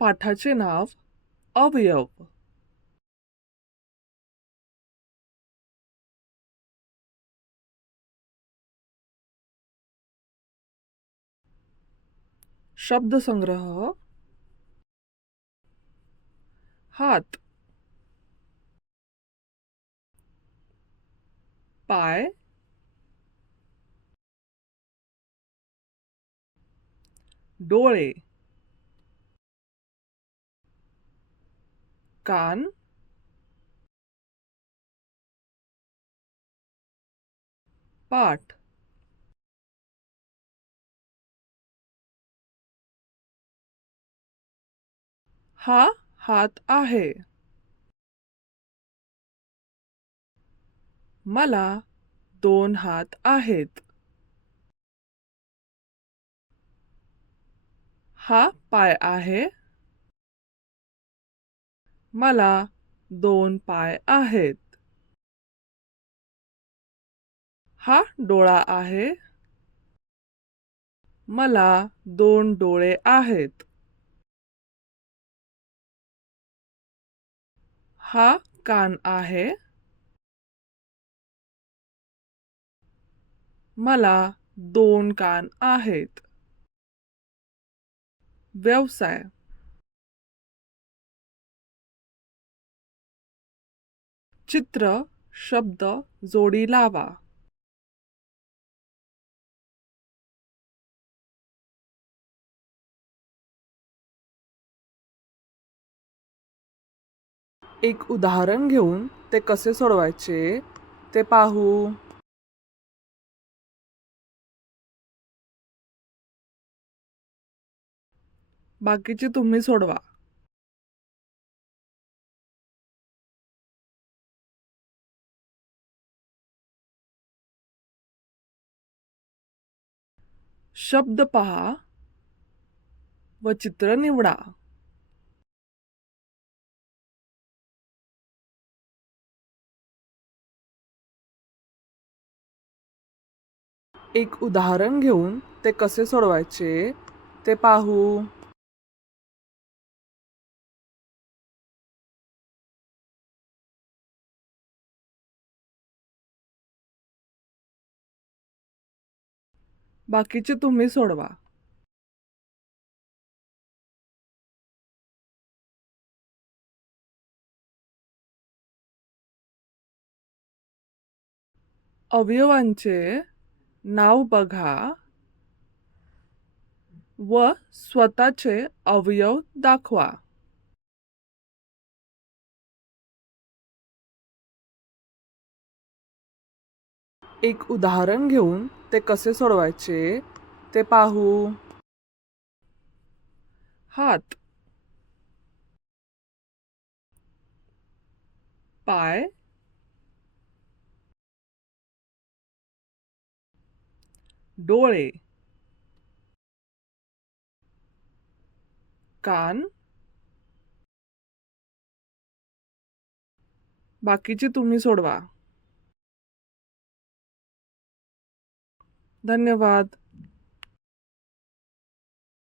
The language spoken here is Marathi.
पाठाचे नाव अवयव. शब्दसंग्रह. हात, पाय, डोळे, कान, पाठ. हा हात आहे. मला 2 हात आहेत. हा पाय आहे. मला 2 पाय आहेत. हा डोळा आहे. मला 2 डोळे आहेत. हा कान आहे. मला 2 कान आहेत. व्यवसाय. चित्र, शब्द जोडी लावा. एक उदाहरण घेऊन ते कसे सोडवायचे ते पाहू. बाकीचे तुम्ही सोडवा. शब्द पहा व चित्र निवडा. एक उदाहरण घेऊन ते कसे सोडवायचे ते पाहू. बाकीचे तुम्ही सोडवा. अवयवांचे नाव बघा व स्वतःचे अवयव दाखवा. एक उदाहरण घेऊन ते कसे सोडवायचे ते पाहू. हात, पाय, डोळे, कान. बाकीचे तुम्ही सोडवा. धन्यवाद.